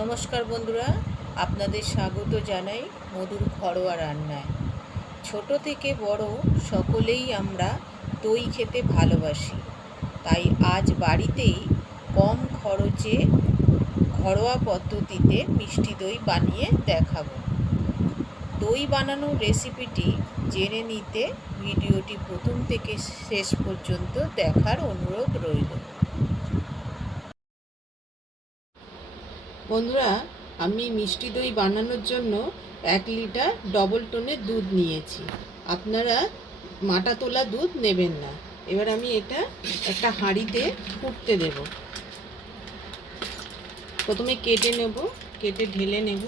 নমস্কার বন্ধুরা, আপনাদের স্বাগত জানাই মধুর ঘরোয়া রান্নায়। ছোট থেকে বড় সকলেই আমরা দই খেতে ভালোবাসি। তাই আজ বাড়িতেই কম খরচে ঘরোয়া পদ্ধতিতে মিষ্টি দই বানিয়ে দেখাবো। দই বানানোর রেসিপিটি জেনে নিতে ভিডিওটি প্রথম থেকে শেষ পর্যন্ত দেখার অনুরোধ রইল। বন্ধুরা, আমি মিষ্টি দই বানানোর জন্য 1 লিটার ডবল টোনের দুধ নিয়েছি। আপনারা মাটা তোলা দুধ নেবেন না। এবার আমি এটা একটা হাঁড়িতে ফুটতে দেব। প্রথমে কেটে ঢেলে নেব।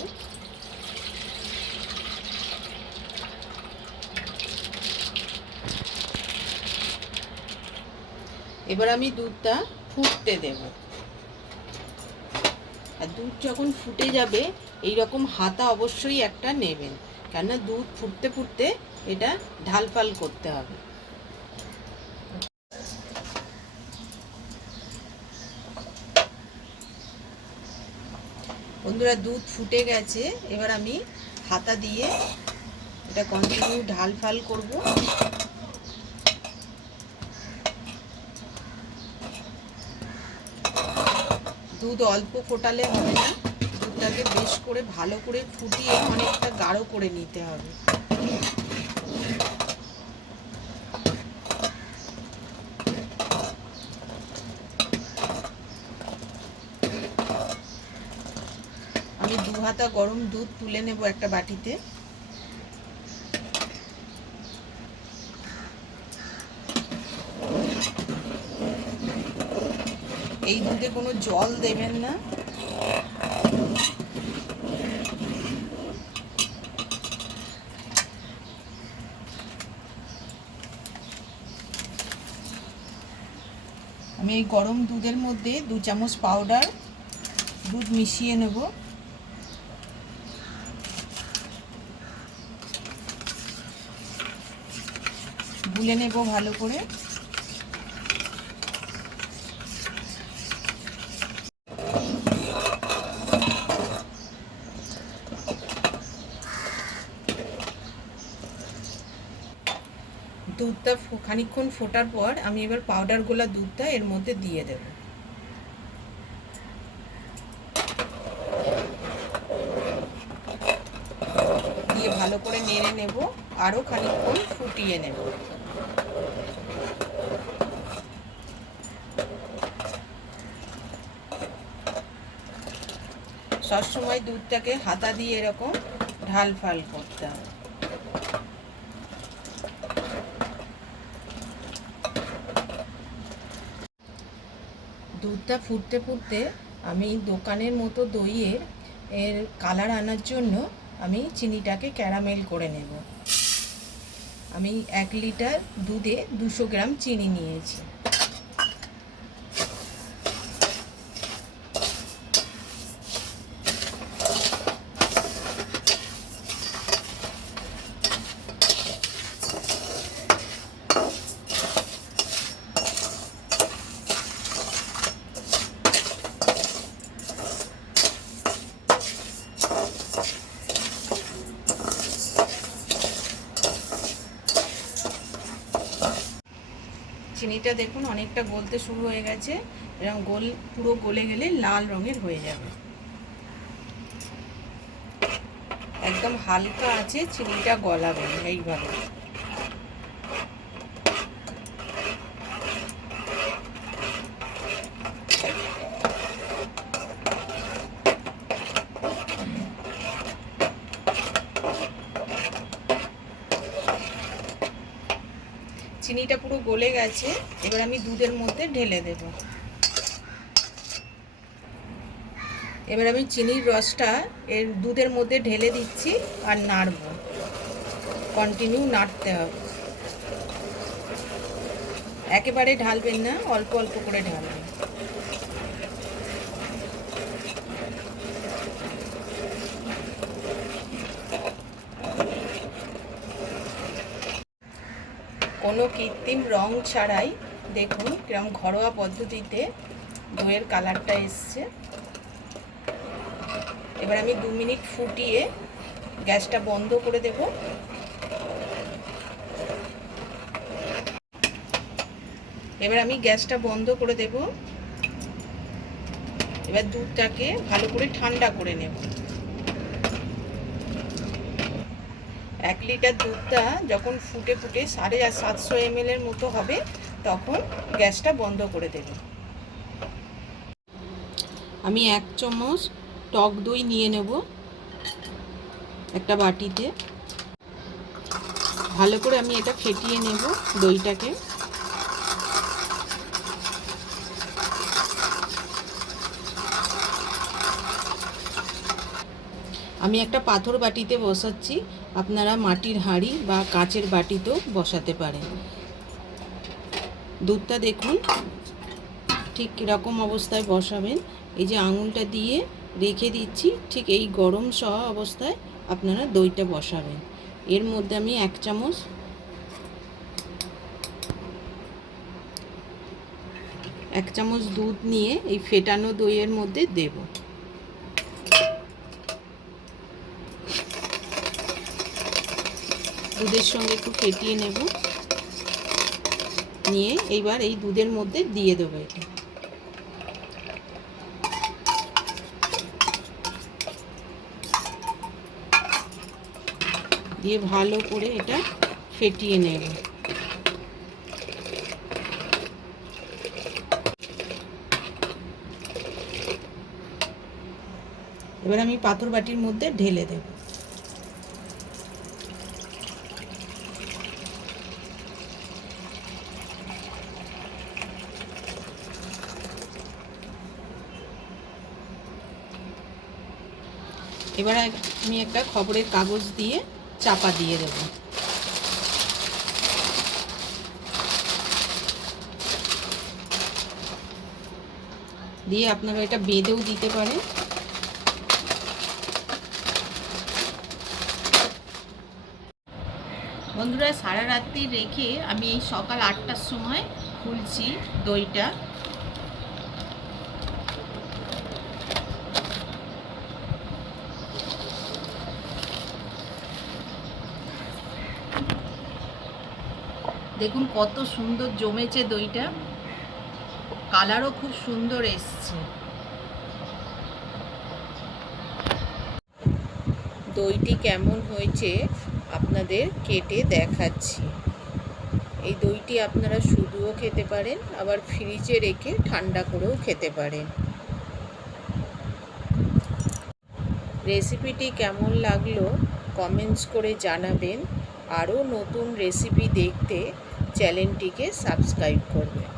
এবার আমি দুধটা ফুটতে দেব। আর দুধ যখন ফুটে যাবে এই রকম হাতা অবশ্যই একটা নেবেন, কেননা দুধ ফুটতে ফুটতে এটা ঢালপাল করতে হবে। বন্ধুরা, দুধ ফুটে গেছে। এবার আমি হাতা দিয়ে এটা কন্টিনিউ ঢালফাল করব। দুধ অল্প ফোটালে হবে না, দুধটাকে বেশ করে ভালো করে ফুটিয়ে অনেকটা গাঢ় করে নিতে হবে। আমি 2 হাতা গরম দুধ তুলে নেব একটা বাটিতে। এই দুধে কোনো জল দেবেন না। আমি এই গরম দুধের মধ্যে 2 চামচ পাউডার দুধ মিশিয়ে নেব। গুলে নেব ভালো করে। দুধটা খানিকক্ষণ ফোটার পর আমি এবার পাউডার গোলা দুধটা এর মধ্যে দিয়ে দেব। দিয়ে ভালো করে নেড়ে নেব, আরও খানিকক্ষণ ফুটিয়ে নেব। সবসময় দুধটাকে হাতা দিয়ে এরকম ঢালফাল করতে হবে। দুধটা ফুটতে ফুটতে আমি দোকানের মতো দইয়ের কালার আনার জন্য আমি চিনিটাকে ক্যারামেল করে নেব। আমি 1 লিটার দুধে 200 গ্রাম চিনি নিয়েছি। চিনিটা দেখুন অনেকটা গলতে শুরু হয়ে গেছে। এরকম পুরো গলে গেলে লাল রঙের হয়ে যাবে। একদম হালকা আছে চিনিটা গলাবেন এইভাবে। চিনিটা পুরো গলে গেছে। এবার আমি দুধের মধ্যে ঢেলে দেব। এবার আমি চিনির রসটা এর দুধের মধ্যে ঢেলে দিচ্ছি আর নাড়ব। কন্টিনিউ নাড়তে হবে। একেবারে ঢালবেন না, অল্প অল্প করে ঢালবেন। কোনো কৃত্রিম রং ছাড়াই দেখুন কিরকম ঘরোয়া পদ্ধতিতে দইয়ের কালারটা এসছে। এবার আমি 2 মিনিট ফুটিয়ে গ্যাসটা বন্ধ করে দেব। এবার আমি গ্যাসটা বন্ধ করে দেব। এবার দুধটাকে ভালো করে ঠান্ডা করে নেব। 1 লিটার দুধটা যখন ফুটে 750 ml এর মতো হবে তখন গ্যাসটা বন্ধ করে দেব। আমি 1 চামচ টক দই নিয়ে নেব একটা বাটিতে। ভালো করে আমি এটা ফেটিয়ে নেব দইটাকে। আমি একটা পাথর বাটিতে বসাচ্ছি, আপনারা মাটির হাঁড়ি বা কাচের বাটিতেও বসাতে পারেন। দুধটা দেখুন ঠিক কীরকম অবস্থায় বসাবেন। এই যে আঙুলটা দিয়ে রেখে দিচ্ছি, ঠিক এই গরম সহ অবস্থায় আপনারা দইটা বসাবেন। এর মধ্যে আমি 1 চামচ দুধ নিয়ে এই ফেটানো দইয়ের মধ্যে দেব। দুধের সঙ্গে একটু ফেটিয়ে নেব, নিয়ে এইবার এই দুধের মধ্যে দিয়ে দেবো এটা। দিয়ে ভালো করে এটা ফেটিয়ে নেব। এবার আমি পাথর বাটির মধ্যে ঢেলে দেব। এবার আমি একটা খবরের কাগজ দিয়ে চাপা দিয়ে দেব। দিয়ে আপনারা এটা বেঁধেও দিতে পারেন। বন্ধুরা, সারা রাত্রি রেখে আমি এই সকাল 8টার সময় খুলছি দইটা। দেখুন কত সুন্দর জমেছে দইটা, কালারও খুব সুন্দর এসছে। দইটি কেমন হয়েছে আপনাদের কেটে দেখাচ্ছি। এই দইটি আপনারা শুধুও খেতে পারেন, আবার ফ্রিজে রেখে ঠান্ডা করেও খেতে পারেন। রেসিপিটি কেমন লাগলো কমেন্টস করে জানাবেন। আরও নতুন রেসিপি দেখতে চ্যানেলটিকে সাবস্ক্রাইব করবেন।